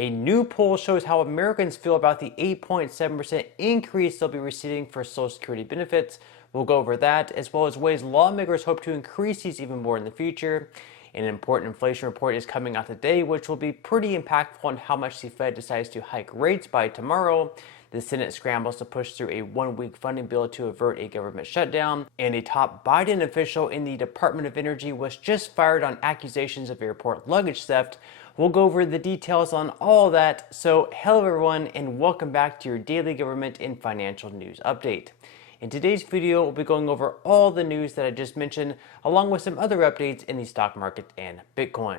A new poll shows how Americans feel about the 8.7% increase they'll be receiving for Social Security benefits. We'll go over that, as well as ways lawmakers hope to increase these even more in the future. An important inflation report is coming out today, which will be pretty impactful on how much the Fed decides to hike rates by tomorrow. The Senate scrambles to push through a one-week funding bill to avert a government shutdown, and a top Biden official in the Department of Energy was just fired on accusations of airport luggage theft. We'll go over the details on all that. So hello everyone, and welcome back to your daily government and financial news update. In today's video, we'll be going over all the news that I just mentioned, along with some other updates in the stock market and Bitcoin.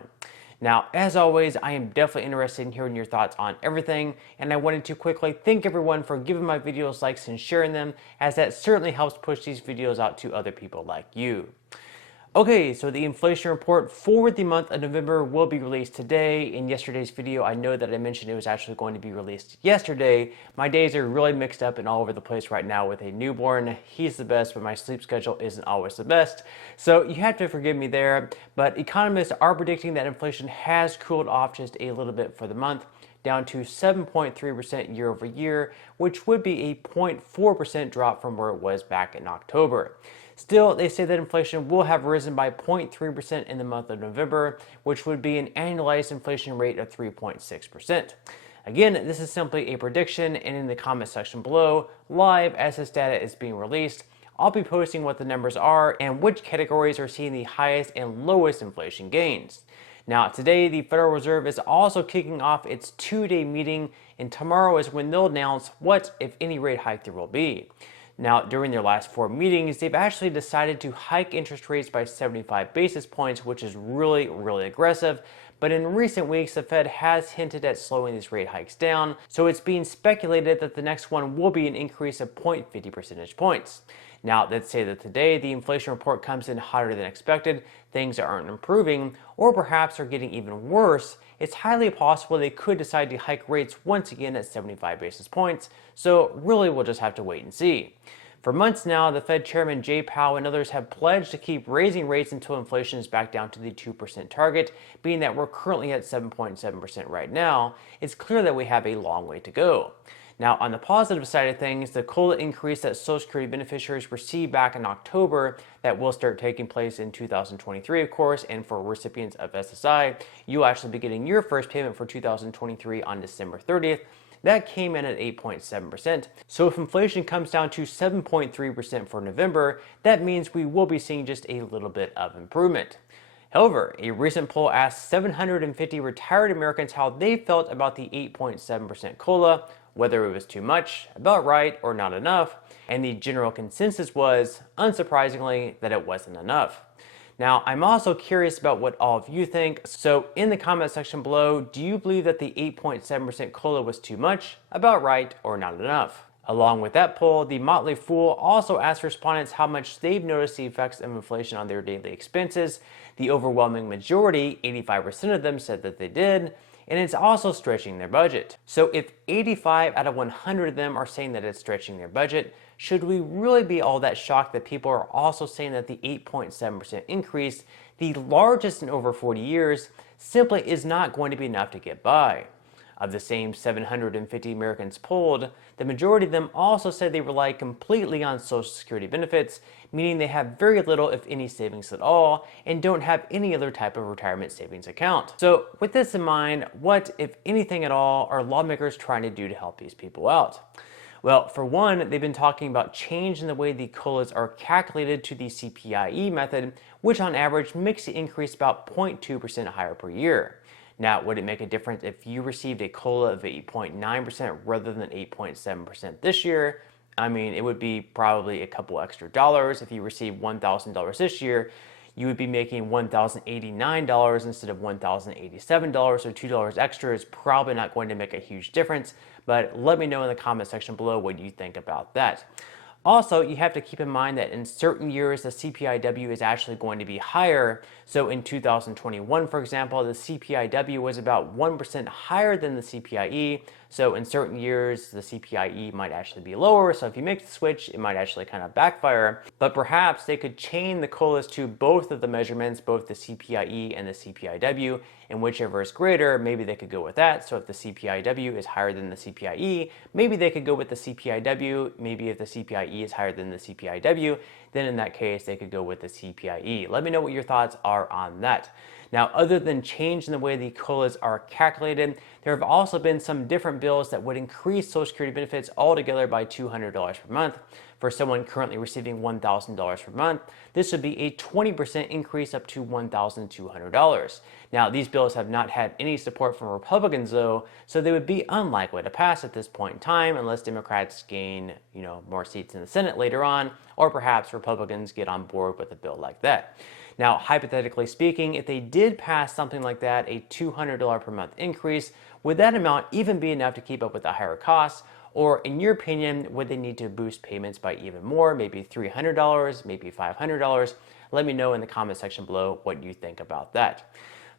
Now, as always, I am definitely interested in hearing your thoughts on everything, and I wanted to quickly thank everyone for giving my videos likes and sharing them, as that certainly helps push these videos out to other people like you. Okay, so the inflation report for the month of November will be released today. In yesterday's video, I know that I mentioned it was actually going to be released yesterday. My days are really mixed up and all over the place right now with a newborn. He's the best, but my sleep schedule isn't always the best. So you have to forgive me there. But economists are predicting that inflation has cooled off just a little bit for the month, down to 7.3% year over year, which would be a 0.4% drop from where it was back in October. Still, they say that inflation will have risen by 0.3% in the month of November, which would be an annualized inflation rate of 3.6%. Again, this is simply a prediction, and in the comment section below, live as this data is being released, I'll be posting what the numbers are and which categories are seeing the highest and lowest inflation gains. Now, today, the Federal Reserve is also kicking off its two-day meeting, and tomorrow is when they'll announce what, if any, rate hike there will be. Now, during their last 4 meetings, they've actually decided to hike interest rates by 75 basis points, which is really, really aggressive. But in recent weeks, the Fed has hinted at slowing these rate hikes down, so it's being speculated that the next one will be an increase of 0.50 percentage points. Now, let's say that today the inflation report comes in hotter than expected, things aren't improving, or perhaps are getting even worse. It's highly possible they could decide to hike rates once again at 75 basis points, so really we'll just have to wait and see. For months now, the Fed Chairman Jay Powell and others have pledged to keep raising rates until inflation is back down to the 2% target, being that we're currently at 7.7% right now. It's clear that we have a long way to go. Now, on the positive side of things, the COLA increase that Social Security beneficiaries received back in October that will start taking place in 2023, of course, and for recipients of Ssdi, you'll actually be getting your first payment for 2023 on December 30th. That came in at 8.7%. So if inflation comes down to 7.3% for November, that means we will be seeing just a little bit of improvement. However, a recent poll asked 750 retired Americans how they felt about the 8.7% COLA, whether it was too much, about right, or not enough, and the general consensus was, unsurprisingly, that it wasn't enough. Now, I'm also curious about what all of you think, so in the comment section below, do you believe that the 8.7% COLA was too much, about right, or not enough? Along with that poll, the Motley Fool also asked respondents how much they've noticed the effects of inflation on their daily expenses. The overwhelming majority, 85% of them, said that they did, and it's also stretching their budget. So if 85 out of 100 of them are saying that it's stretching their budget, should we really be all that shocked that people are also saying that the 8.7% increase, the largest in over 40 years, simply is not going to be enough to get by? Of the same 750 Americans polled, the majority of them also said they rely completely on Social Security benefits, meaning they have very little, if any, savings at all, and don't have any other type of retirement savings account. So with this in mind, what, if anything at all, are lawmakers trying to do to help these people out? Well, for one, they've been talking about changing the way the COLAs are calculated to the CPIE method, which on average makes the increase about 0.2% higher per year. Now, would it make a difference if you received a COLA of 8.9% rather than 8.7% this year? I mean, it would be probably a couple extra dollars. If you received $1,000 this year, you would be making $1,089 instead of $1,087, so $2 extra is probably not going to make a huge difference, but let me know in the comment section below what you think about that. Also, you have to keep in mind that in certain years, the CPIW is actually going to be higher. So in 2021, for example, the CPIW was about 1% higher than the CPIE. So in certain years, the CPIE might actually be lower. So if you make the switch, it might actually kind of backfire. But perhaps they could chain the COLAs to both of the measurements, both the CPIE and the CPIW, and whichever is greater, maybe they could go with that. So if the CPIW is higher than the CPIE, maybe they could go with the CPIW. Maybe if the CPIE is higher than the CPIW, then in that case, they could go with the CPIE. Let me know what your thoughts are on that. Now, other than change in the way the COLAs are calculated, there have also been some different bills that would increase Social Security benefits altogether by $200 per month. For someone currently receiving $1,000 per month, this would be a 20% increase up to $1,200. Now, these bills have not had any support from Republicans, though, so they would be unlikely to pass at this point in time unless Democrats gain, more seats in the Senate later on, or perhaps Republicans get on board with a bill like that. Now, hypothetically speaking, if they did pass something like that, a $200 per month increase, would that amount even be enough to keep up with the higher costs? Or in your opinion, would they need to boost payments by even more, maybe $300, maybe $500? Let me know in the comment section below what you think about that.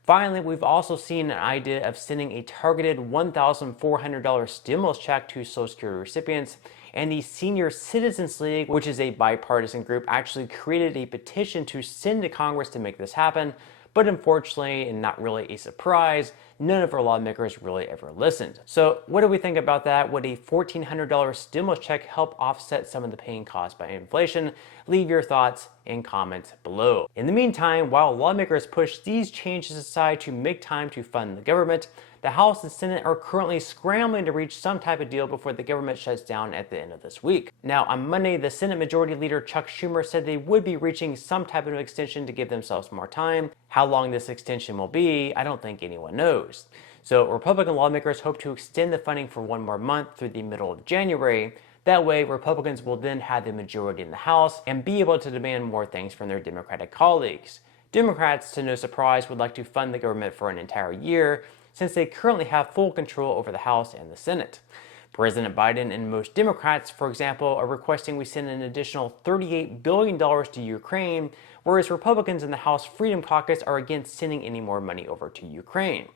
Finally, we've also seen an idea of sending a targeted $1,400 stimulus check to Social Security recipients, and the Senior Citizens League, which is a bipartisan group, actually created a petition to send to Congress to make this happen. But unfortunately, and not really a surprise, none of our lawmakers really ever listened. So what do we think about that? Would a $1,400 stimulus check help offset some of the pain caused by inflation? Leave your thoughts in comments below. In the meantime, while lawmakers push these changes aside to make time to fund the government, the House and Senate are currently scrambling to reach some type of deal before the government shuts down at the end of this week. Now, on Monday, the Senate Majority Leader Chuck Schumer said they would be reaching some type of extension to give themselves more time. How long this extension will be, I don't think anyone knows. So Republican lawmakers hope to extend the funding for one more month through the middle of January. That way, Republicans will then have the majority in the House and be able to demand more things from their Democratic colleagues. Democrats, to no surprise, would like to fund the government for an entire year, since they currently have full control over the House and the Senate. President Biden and most Democrats, for example, are requesting we send an additional $38 billion to Ukraine, whereas Republicans in the House Freedom Caucus are against sending any more money over to Ukraine.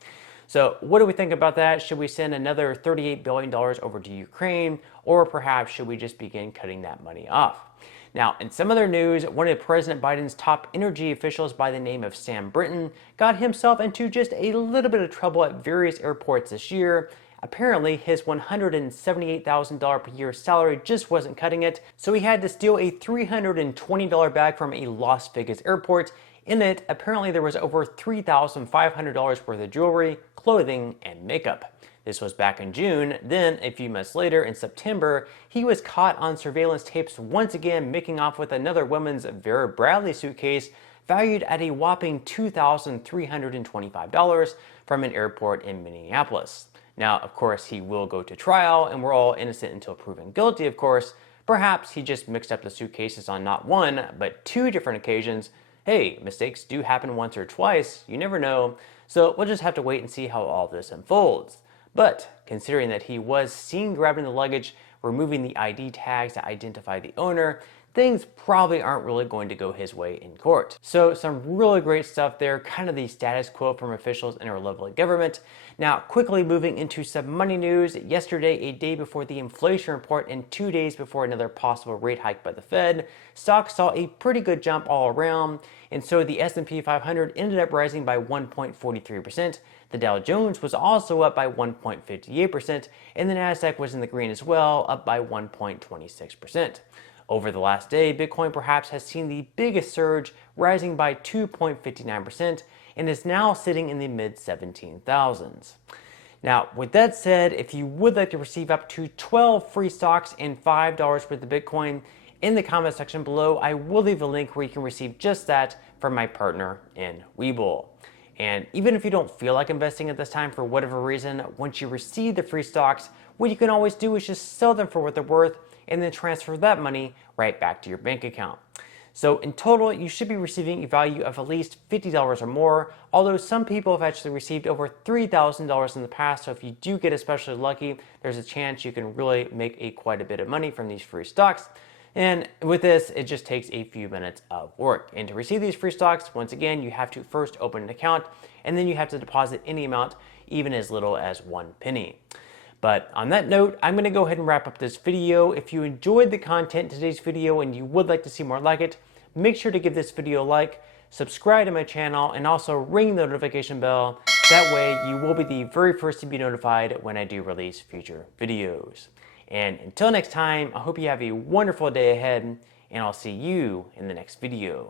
So what do we think about that? Should we send another $38 billion over to Ukraine, or perhaps should we just begin cutting that money off? Now, in some other news, one of President Biden's top energy officials by the name of Sam Brinton got himself into just a little bit of trouble at various airports this year. Apparently, his $178,000 per year salary just wasn't cutting it, so he had to steal a $320 bag from a Las Vegas airport. In it, apparently there was over $3,500 worth of jewelry, clothing, and makeup. This was back in June. Then, a few months later, in September, he was caught on surveillance tapes once again making off with another woman's Vera Bradley suitcase valued at a whopping $2,325 from an airport in Minneapolis. Now, of course, he will go to trial, and we're all innocent until proven guilty, of course. Perhaps he just mixed up the suitcases on not one, but two different occasions. Hey, mistakes do happen once or twice, you never know. So we'll just have to wait and see how all this unfolds. But considering that he was seen grabbing the luggage, removing the ID tags to identify the owner, things probably aren't really going to go his way in court. So some really great stuff there, kind of the status quo from officials in our lovely government. Now, quickly moving into some money news. Yesterday, a day before the inflation report and 2 days before another possible rate hike by the Fed, stocks saw a pretty good jump all around, and so the S&P 500 ended up rising by 1.43%. The Dow Jones was also up by 1.58%, and the Nasdaq was in the green as well, up by 1.26%. Over the last day, Bitcoin perhaps has seen the biggest surge, rising by 2.59%, and is now sitting in the mid-17,000s. Now, with that said, if you would like to receive up to 12 free stocks and $5 worth of Bitcoin, in the comment section below, I will leave a link where you can receive just that from my partner in Webull. And even if you don't feel like investing at this time for whatever reason, once you receive the free stocks, what you can always do is just sell them for what they're worth and then transfer that money right back to your bank account. So in total, you should be receiving a value of at least $50 or more, although some people have actually received over $3,000 in the past, so if you do get especially lucky, there's a chance you can really make quite a bit of money from these free stocks. And with this, it just takes a few minutes of work. And to receive these free stocks, once again, you have to first open an account, and then you have to deposit any amount, even as little as 1 penny. But on that note, I'm going to go ahead and wrap up this video. If you enjoyed the content in today's video and you would like to see more like it, make sure to give this video a like, subscribe to my channel, and also ring the notification bell That way, you will be the very first to be notified when I do release future videos. And until next time, I hope you have a wonderful day ahead, and I'll see you in the next video.